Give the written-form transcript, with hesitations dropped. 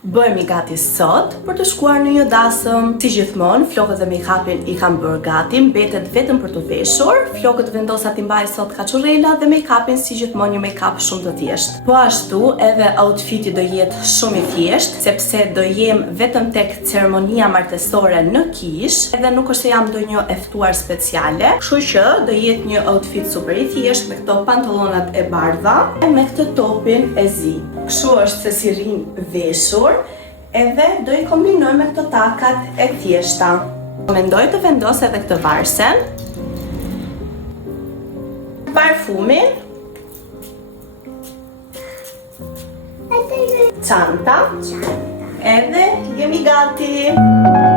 Bëhemi gati sot për të shkuar në një dasëm. Si gjithmonë, flokët dhe make-upin i kam bërë gati, mbetet vetëm për të veshur. Flokët vendosa t'i mbaj sot kaçurela dhe make-upin si gjithmonë një make-up shumë të thjeshtë. Po ashtu, edhe outfiti do jetë shumë i thjeshtë, sepse do jem vetëm tek ceremonia martesore në Kish, edhe nuk është se jam ndonjë e ftuar speciale, kështu që do jetë një outfit super i thjeshtë me këto pantallonat e bardha e me këtë topin e zi. Kështu është se si rrin veshur. Edhe do i kombinoj me këto takat e thjeshta. Mendoj të vendos edhe këtë varsen, parfumin, çanta, edhe jemi gati.